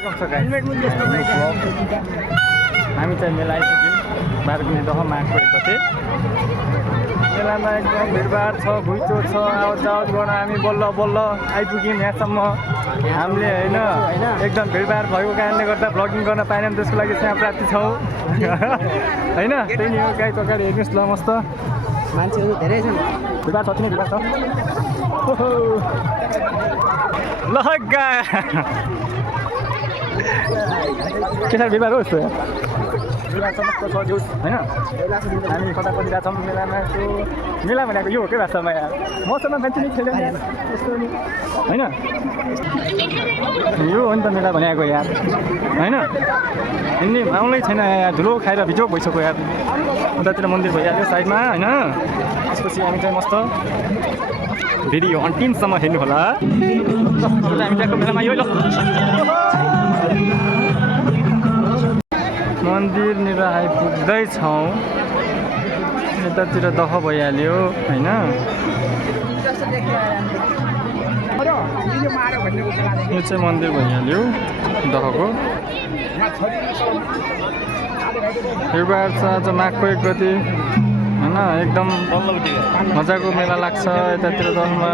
हामी चाहिँ मेला आइसक्यौँ बारुकुने दह माघको 1 गते मेलामा एकदम भिडभाड छ घुइँचो छ आवत जावत गर्न हामी बल्ल बल्ल आइपुग्यौँ यहाँसम्म हामीले होइन एकदम भिडभाड भएको कारणले गर्दा भ्लगिङ गर्न पाएनौँ त्यसको लागि चाहिँ प्राप्ति छौँ होइन त्यही नि हो गाई अगाडि हेर्नुहोस् ल मस्त मान्छेहरू धेरै छन् भिडभाड छ किन भिडभाड छ ल के साह्रो भिडभाड हो यस्तो मेला समस्त सजियोस् होइन हामी कता कति गएको छौँ मेलामा यस्तो मेला भनेको यो हो के भाषामा यहाँ मसँग मान्छे नै खेल्दैन यस्तो नि होइन यो हो नि त मेला भनेको यार होइन हिँड्ने आउनै छैन यहाँ धुलो खाएर भिजो भइसक्यो यार उतातिर मन्दिर भइहाल्यो साइडमा होइन त्यसपछि हामी चाहिँ मस्त भिडियो अन्तिमसम्म हेर्नु होला हामी त्यहाँको मेलामा यो मन्दिरनिर आइपुग्दैछौँ यतातिर दह भइहाल्यो होइन यो चाहिँ मन्दिर भइहाल्यो दहको भिडभाड छ आज माघको 1 गते होइन एकदम मजाको मेला लाग्छ यतातिर दहमा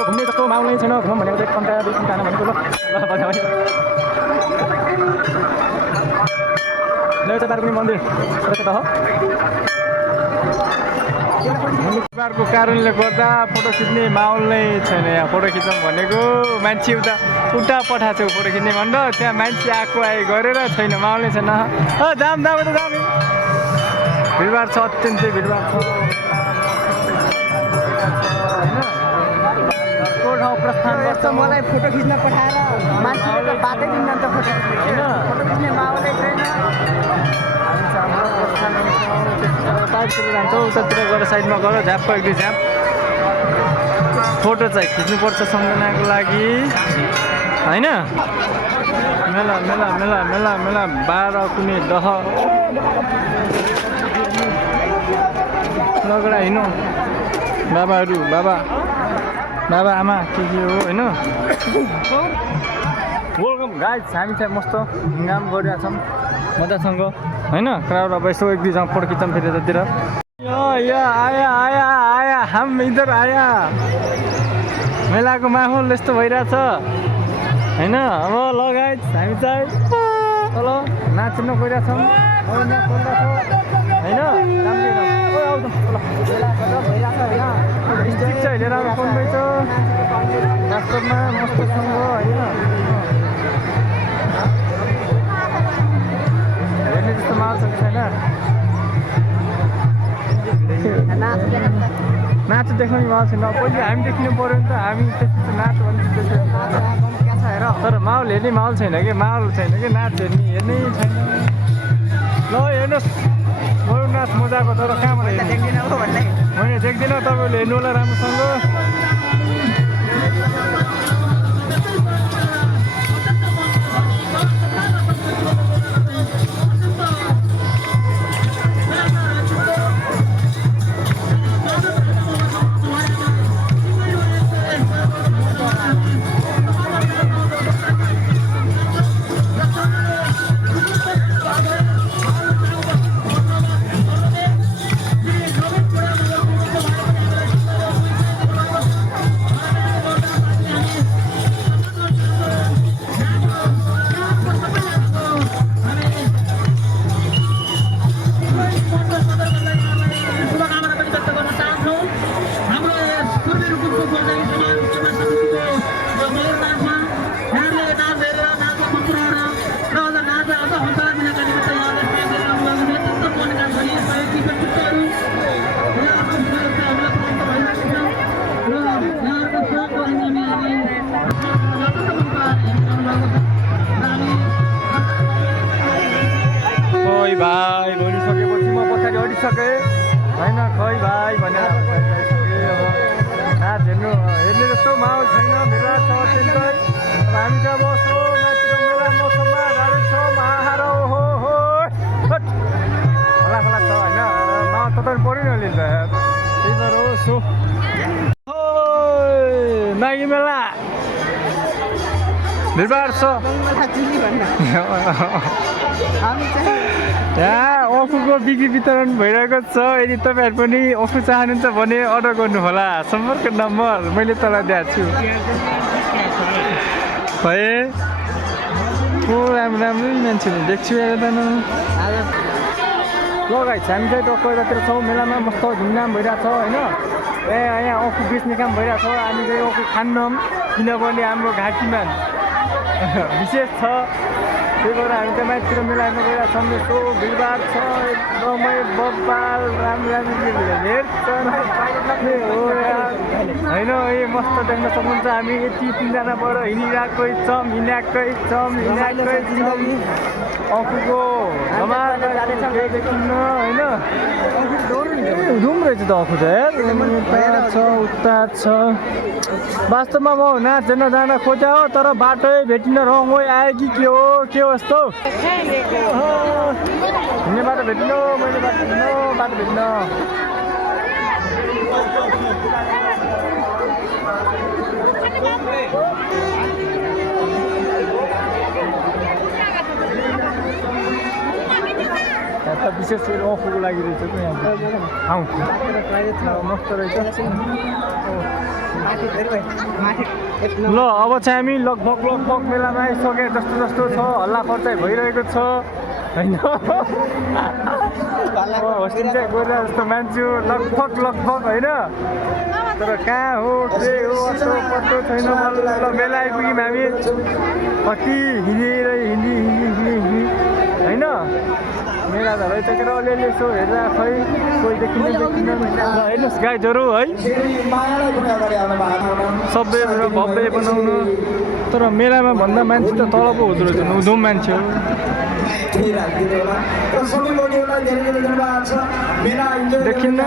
घुम्ने जस्तो माहौल नै छैन घुमौँ भनेको चाहिँ घन्टा 2 घन्टा भनेको ल चाहिँ बारुकुने मन्दिर भिडभाडको कारणले गर्दा फोटो खिच्ने माहौल नै छैन यहाँ फोटो खिचौँ भनेको मान्छे उता पठाएको छु फोटो खिच्ने भनेर त्यहाँ मान्छे आएको गरेर छैन माहौल नै छैन दाम भिडभाड छ अत्यन्तै भिडभाड छ ठाउँ प्रस्थान गर्छ मलाई फोटो खिच्न पठाएर मान्छेले बाटै दिन्न त फोटो खिच्ने माहौलै छैन साइडतिर जान्छौँ उतातिर गएर साइडमा गएर झ्याप्प 1-2 झ्याप फोटो चाहिँ खिच्नुपर्छ सम्झनाको लागि होइन मेला मेला मेला मेला मेला बारुकुने दह लगेर हिँड्नु बाबाहरू बाबा आमा के हो होइन वेलकम गाइज हामी चाहिँ मस्त घाम गरिरहेको छौँ मजासँग होइन क्राउड अब यसो 1-2 जहाँ फोटो खिच्छौँ फेरि यतातिर आया हम इधर आया मेलाको माहौल यस्तो भइरहेछ होइन अब ल गाइज हामी चाहिँ तल नाच्न गइरहेछौँ होइन स्टिक चाहिँ लिएर आउनु पर्दैछ वास्तवमा मस्तसँग होइन हेर्ने जस्तो माहौल छ छैन नाच देखाउने माहौल छैन पहिले हामी देख्नु पऱ्यो नि त हामी त्यस्तो नाच भन्ने तर माहौल हेर्ने माहौल छैन कि नाच हेर्ने छैन ल हेर्नुहोस् अरू नाच मजाको तर कहाँबाट मैले देख्दिनँ तपाईँले हेर्नु होला राम्रोसँग भिडभाड छ बङ्गला चुली भन्न हामी चाहिँ यहाँ अफुको बिक्री वितरण भइरहेको छ यदि तपाईँहरू पनि अफु चाहनुहुन्छ भने अर्डर गर्नु होला सम्पर्क नम्बर मैले तल दिएको छु है ओ राम्रो राम्रो मान्छेले देख्छु हेर्दैन ल गाइस हामी चाहिँ टक्क यतातिर छौँ मेलामा मस्त धुमधाम भइरहेको छ होइन यहाँ अफु बेच्ने काम भइरहेको छ हामी चाहिँ अफु खान्नौँ किनभने हाम्रो घाँटीमा विशेष छ त्यही भएर हामी चाहिँ माथितिर मेला हेर्न गइरहेको छौँ यस्तो भिडभाड छ एकदमै बब्बाल राम्रो राम्रो हेर्छन् होइन यो मस्त देख्न सक्नुहुन्छ हामी यति तिनजनाबाट हिँडिरहेकै छौँ अफुको देखिन्न होइन धुम रहेछ त अफु छ उता छ वास्तवमा म नाचेन जान खोज्या हो तर बाटै भेटिन रङ आयो कि के हो यस्तो हिँड्ने बाटो भेटिन मैले बाटो भेटिन विशेष गरी अफुको लागि रहेछ त यहाँ मस्त रहेछ ल अब चाहिँ हामी लगभग मेलामा आइसके जस्तो छ हल्ला खर्चाइ भइरहेको छ होइन होस्टिङ चाहिँ गएर जस्तो मान्छु लगभग होइन तर कहाँ हो के हो अस्तो पत्तो छैन ल मेला आइपुग्यौँ हामी कति हिँडी होइन मेला त रहेछ अलिअलि यसो हेर्दा खै कोही देखिन्न हेर्नुहोस् गाइजहरू है सबै भव्य बनाउनु तर मेलामा भन्दा मान्छे त तल पो हुँदो रहेछ उधुम मान्छे हो देखिन्न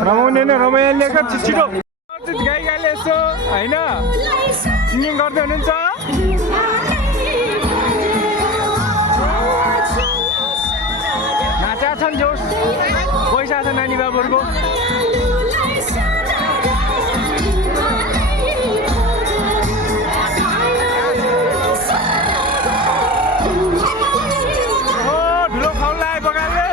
रमाउने नै रमाइहाल्यो छिटो गाईले यसो होइन सिङ्गिङ गर्दै हुनुहुन्छ नाचा छन् जोस पैसा छ नानी बाबुहरूको ढुलो खाउला आए बगानले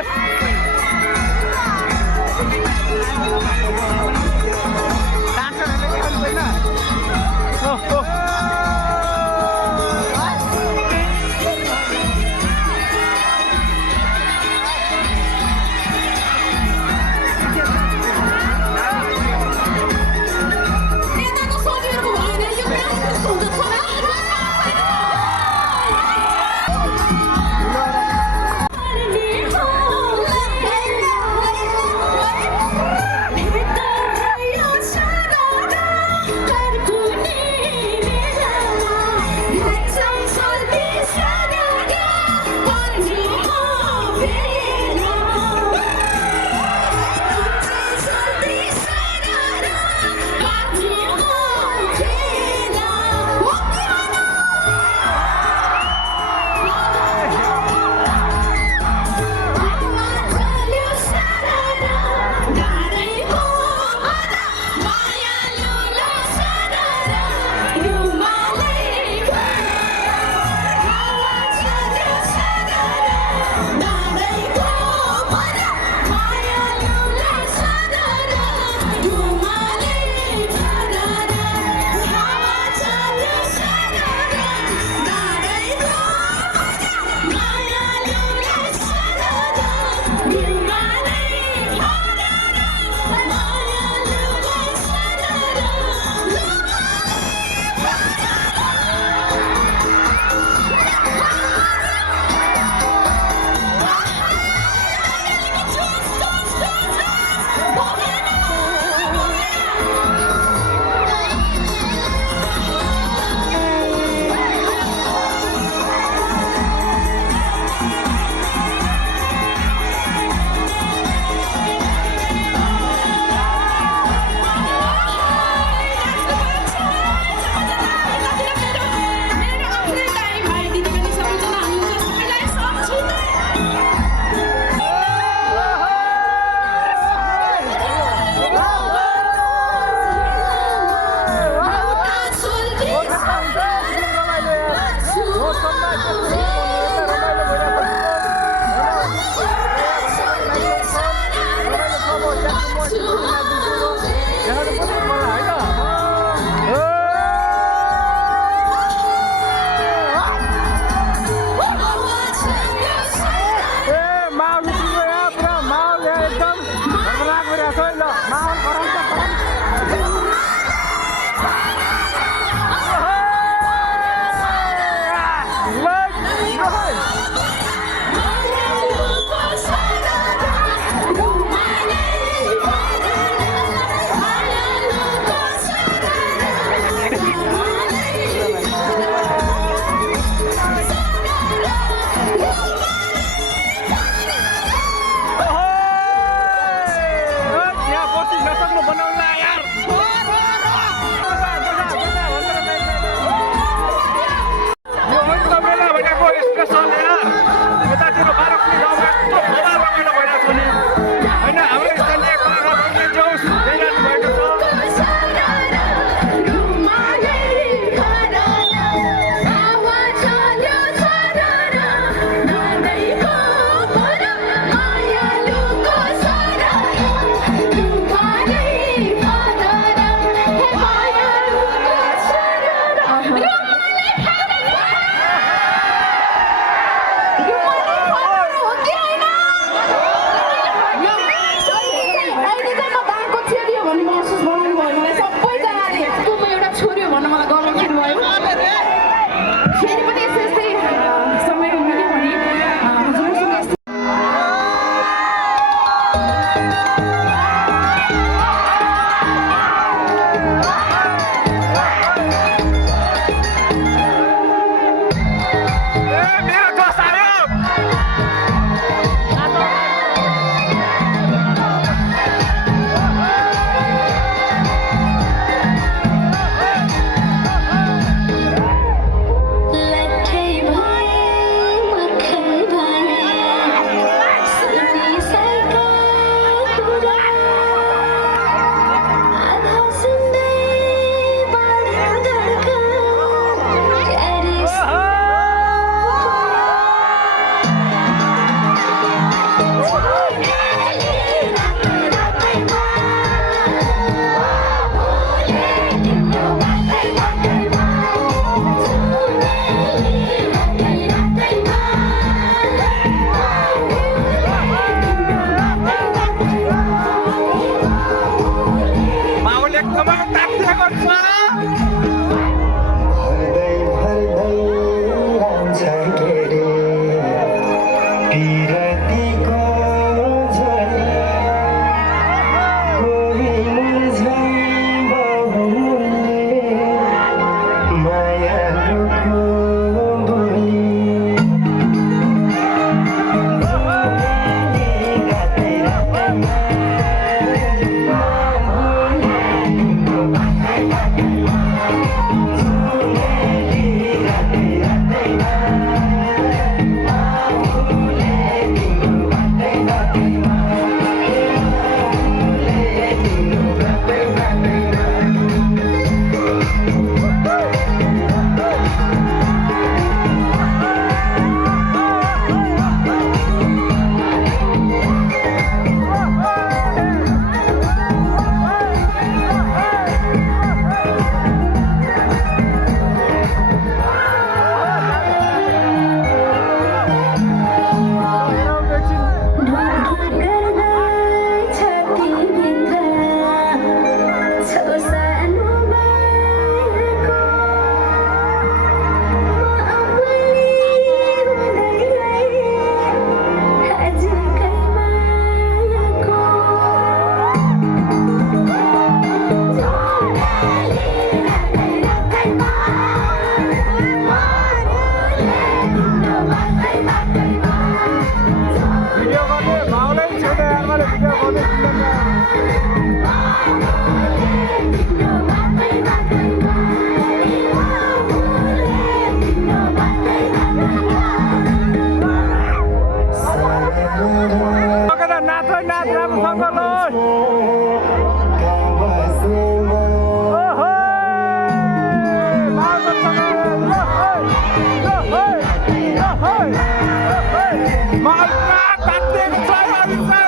कमाइ तातिएको छ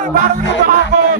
Baru kita apa?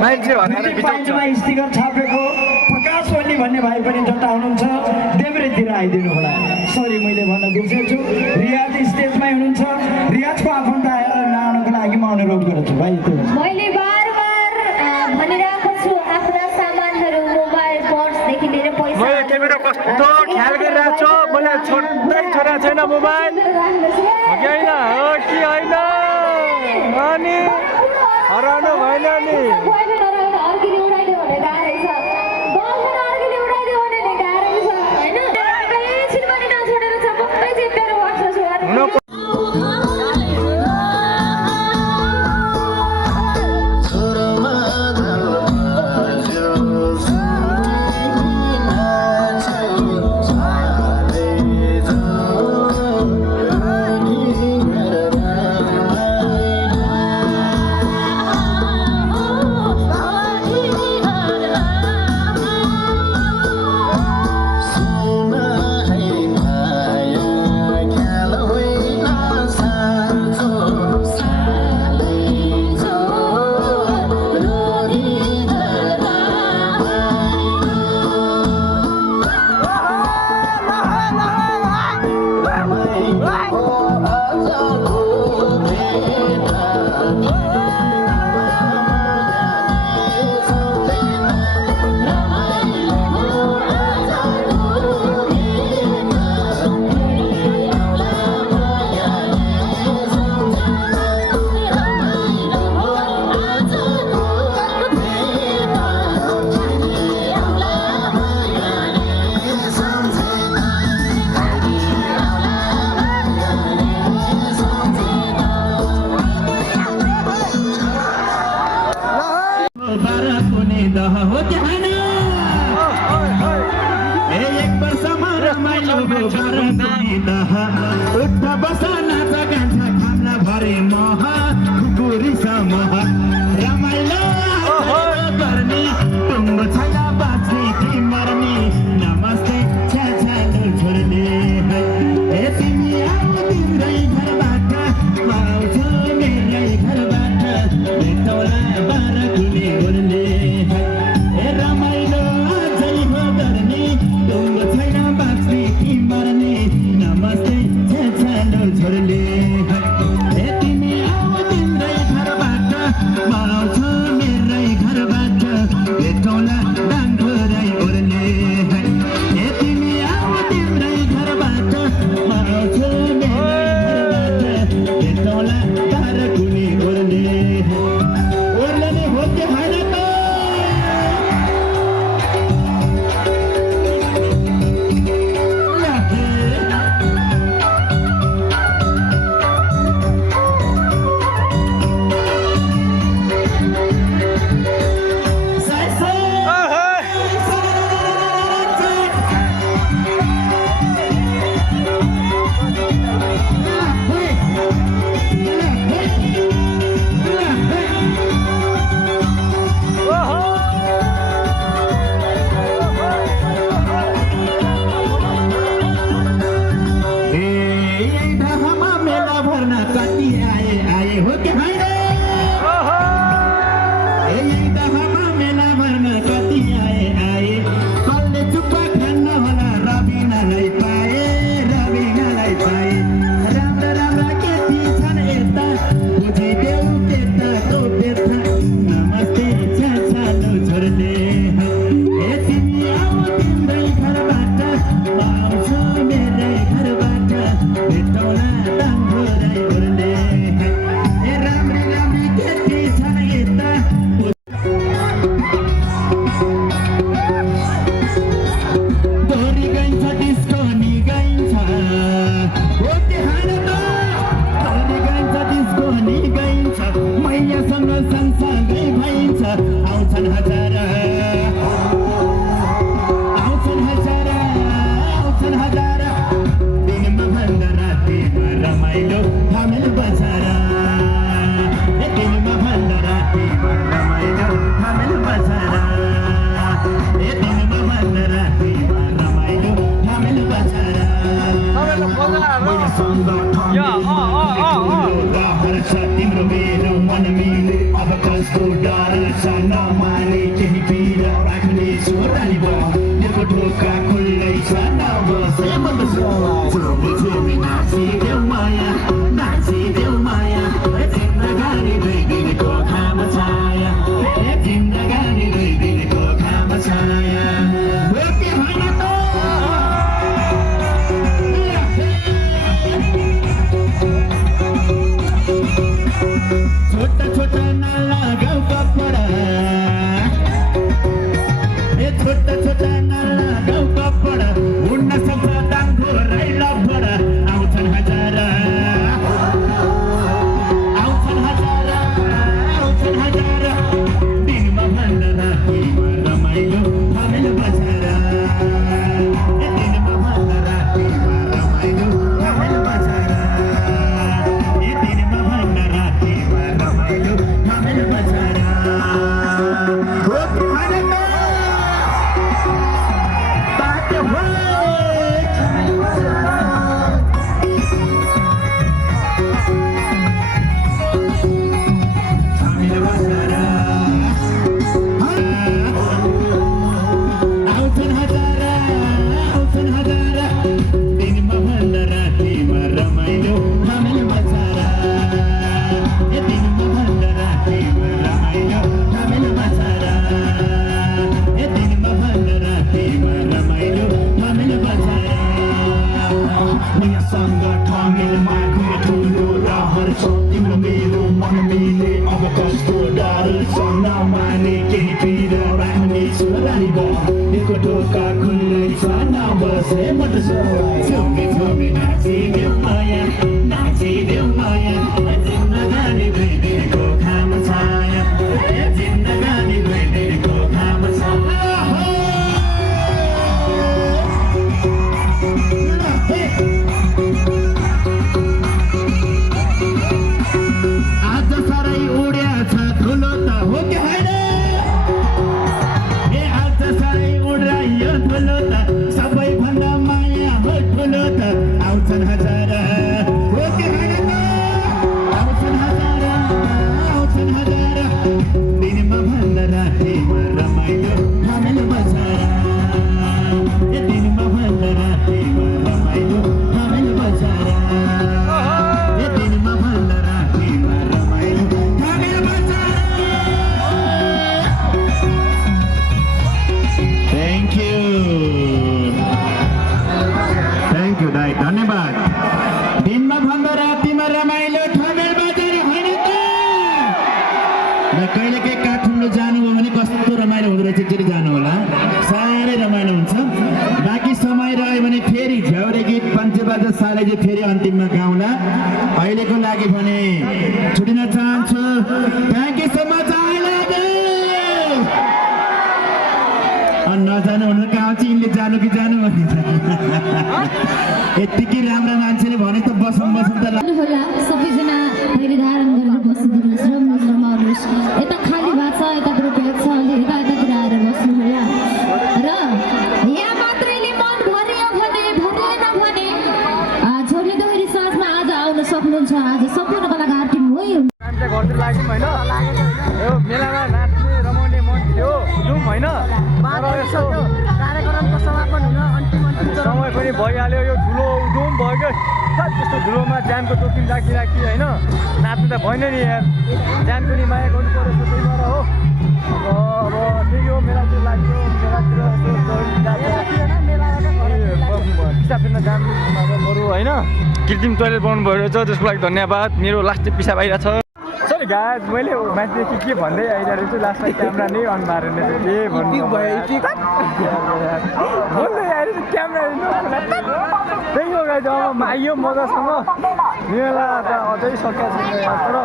मान्छे भनेर बिचाउँछ स्टिकर छापेको प्रकाश ओली भन्ने भाइ पनि जता हुनुहुन्छ देब्रेतिर आइदिनु होला सरी मैले भन्न बिर्सेछु रियाज स्टेजमै हुनुहुन्छ रियाजको आफन्त आएर नआउनको लागि म अनुरोध गर्छु भाइ मैले बार-बार भनिरहेको छु आफ्ना सामानहरू मोबाइल पर्सदेखि लिएर पैसा मैले तिम्रो कस्तो ख्याल गरिरहेको छु मैले छोड्दै छोरा छैन मोबाइल हो कि होइन हो कि होइन अनि हराउनु भएन नि Yeah, कस्तो डर छ नमाने केही पीडा राख्ने छु रानी बा मेरो ढोका खुल्लै छ नबसे म त झोमी झोमी नाचिदेऊ माया नाचिदेऊ माया जिन्दगानी दुई दिनको घाम छाया जिन्दगानी दुई दिनको घाम छाया के होइन त छोटा छोटा नाला गाउँ कपडा छोटा छोटा नाला गाउँ कपडा उड्न सक्छ दाङको रैला बडा आउँछन् हजार दिनमा भन्दा रातिमा रमाइलो थामेल बजार दिनमा भन्दा रातिमा रमाइलो थामेल बजार दिनमा भन्दा रातिमा रमाइलो थामेल बजार ढोका खुल्लै छ नबसे म त झोमी झोमी नाचिदेऊ माया नाचिदेऊ माया जिन्दगानी दुई दिनको घाम छाया जिन्दगानी दुई दिनको घाम छाया आज साह्रै उड्या छ ठुलो त हो कि होइन उड्रायो ठुलो त सबैभन्दा माया हो ठुलो त आउँछन् हजार हो कि होइन त आउँछन् हजार दिनमा भन्दा रातिमा रमाइलो थामेल बजार दिनमा भन्दा रातिमा रमाइलो थामेल बजार दिनमा भन्दा रातिमा रमाइलो थामेल बजार थ्याङ्क यू दाइ धन्यवाद दिनमा भन्दा रातिमा रमाइलो थामेल बजार होइन त र कहिले के काठमाडौँ जानुभयो भने कस्तो रमाइलो हुँदो रहेछ एकचोटि जानु होला साह्रै रमाइलो हुन्छ बाँकी समय रह्यो भने फेरि झ्याउरे गीत पञ्चबाजा सालेजी फेरि अन्तिममा गाउँला अहिलेको लागि भने छुटिन चाहन्छु थ्याङ्क यू सो मच नजानु हुनु कहाँ चाहिँ यिनले जानु कि जानु भनिन्छ यतिकै राम्रा मान्छेले भने त बसौँ त होला सबैजना धेरै धारण गरेर बसिदिनुहोस् रमाउनुहोस् यता खाली भएको छ यतातिर ब्याग छ अलि यतातिर आएर बस्नु होला र यहाँ मात्रैले मन भरियो भने भरिएन भने छोरी दोहोरी साँझमा आज आउन सक्नुहुन्छ आज सम्पूर्ण कलाकार टिम हो घरतिर लाग्यौँ होइन यो मेलामा नाच्ने रमाउने मन थियो जाउँ होइन कार्यक्रमको समापन हुन अन्तिम समय पनि भइहाल्यो यो ठुलो उडुम भयो क्या त्यस्तो ठुलोमा ज्यानको टोकिन राखी होइन नाच्नु त भएन नि यार ज्यानको नि माया गर्नु पऱ्यो त्यही भएर हो अब त्यही हो मेलातिर लाग्यो पिसाब फेर्न जानु बरु होइन कृत्रिम टोइलेट बनाउनु भयो रहेछ त्यसको लागि धन्यवाद मेरो लास्ट पिसाब आइरहेको छ सरी गाइस मैले मान्छे के भन्दै आइरहेको छु लास्टमा क्यामेरा नै अन मारेन के भन्नु बोल्दै आइरहेको क्यामेरा त्यही हो गाइस अब आइयो मजासँग मेला त अझै सकिएको छैन तर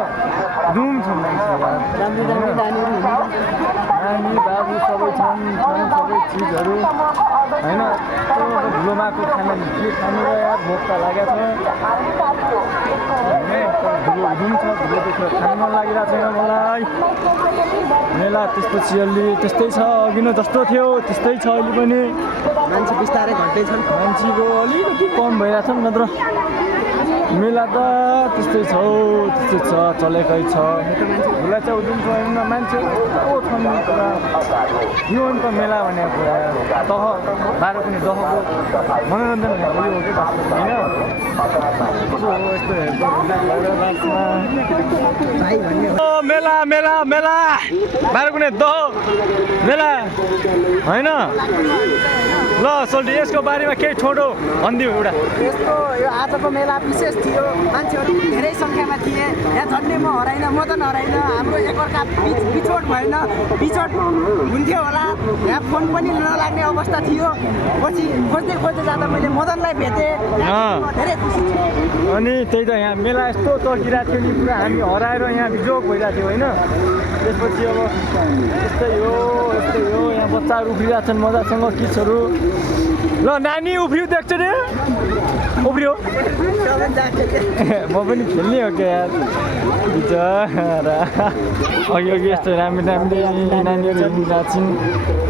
धुम छ नानी बाबु सबै छन् सबै चिजहरू होइन ढुलोमाको खाना के खानु र यार भोक त लागेको छ धुलो छ धुलो देखेर खानु मन लागिरहेको छैन मलाई मेला त्यसपछि अलि त्यस्तै छ अघि नै जस्तो थियो त्यस्तै छ अहिले पनि मान्छे बिस्तारै घट्दै छन् मान्छेको अलिकति कम भइरहेको छ नत्र मेला त त्यस्तै छ त्यस्तै छ चलेकै छ भुला चाहिँ उजुन मान्छे को छ नि कुरा यो नि त मेला भनेको कुरा दह बाह्र पनि दहको मनोरञ्जन भोलि हो कि बाँच्नु होइन मेला मेला मेला बाह्र कुनै दह मेला होइन ल सोल्टी यसको बारेमा केही छोटो भनिदियो एउटा यस्तो यो आजको मेला विशेष थियो मान्छेहरू धेरै सङ्ख्यामा थिए यहाँ झन्डै म हराइन म त नहराइन हाम्रो एकअर्का बिछोड भएन बिछोड हुन्थ्यो होला यहाँ फोन पनि नलाग्ने अवस्था थियो पछि खोज्दै खोज्दै जाँदा मैले मदनलाई भेटेँ धेरै खुसी छु अनि त्यही त यहाँ मेला यस्तो चर्किरहेको थियो नि पुरा हामी हराएर यहाँ बिजोग भइरहेको थियो होइन त्यसपछि अब यस्तै हो यहाँ बच्चाहरू उफ्रिरहेको छन् मजासँग किड्सहरू ल नानी उफ्रियो देख्छ नि उफ्रियो म पनि खेल्ने हो क्या यार बिचरा अघि यस्तो राम्रो नानीहरू हिँडिरहेको छिन्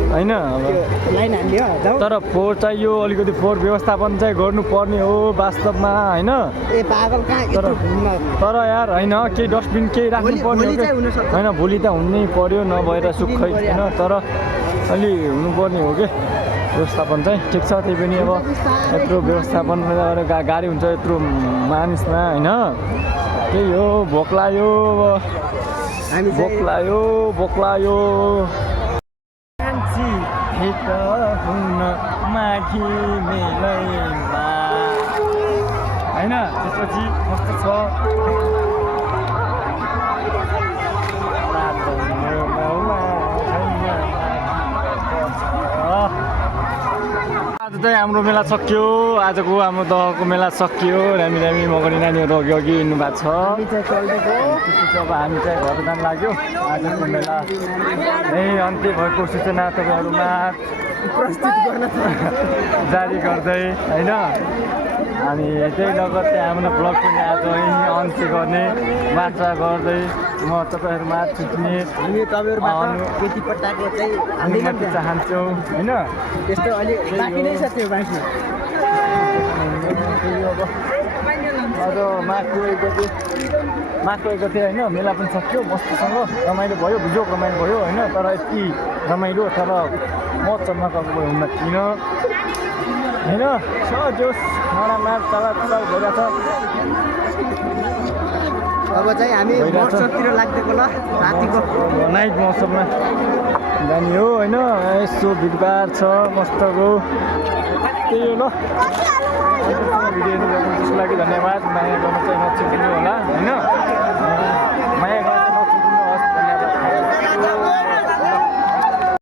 होइन लाइन हाल्यो तर फोहोर चाहिँ यो अलिकति फोहोर व्यवस्थापन चाहिँ गर्नुपर्ने हो वास्तवमा होइन ए पागल कहाँ तर यार होइन केही डस्टबिन केही राख्नु पर्ने होइन भोलि त हुनै पर्यो नभएर सुक्खै छैन तर अलि हुनुपर्ने हो कि व्यवस्थापन चाहिँ ठिक छ त्यही पनि अब यत्रो व्यवस्थापन गरेर गाडी हुन्छ यत्रो मानिसमा होइन त्यही हो भोक लाग्यो माघी मेलैमा होइन त्यसपछि कस्तो छ आज चाहिँ हाम्रो मेला सकियो आजको हाम्रो दहको मेला सकियो रामी मगनी नानीहरू अघि हिँड्नु भएको छ त्यसपछि अब हामी चाहिँ घर जान लाग्यो आजको मेला अन्त्य भएको सूचना तपाईँहरूमा प्रस्तुत गर्न जारी गर्दै होइन अनि त्यही लगत्तै हाम्रो ब्लग पनि आज अन्त्य गर्ने वाचा गर्दै म तपाईँहरूमा छुट्ने केटीपट्टाको चाहिँ अनुमति चाहन्छु होइन त्यस्तो अलि बाँकी नै छ त्यो बाँकी अझ माघको एक गते होइन मेला पनि सक्यो मस्तसँग रमाइलो भयो बिजोग रमाइलो भयो होइन तर यति रमाइलो तर म चम्मकाको हुन थिइनँ होइन जोस नरामा चलाचल भइरहेछ अब चाहिँ हामी महोत्सवतिर लाग्दिएको ल रातिको नाइट मौसममा जाने हो होइन यसो भिडभाड छ मस्तको त्यही हो ल भिडियोहरू त्यसको लागि धन्यवाद माया गर्न चाहिँ नछुट्नु होला होइन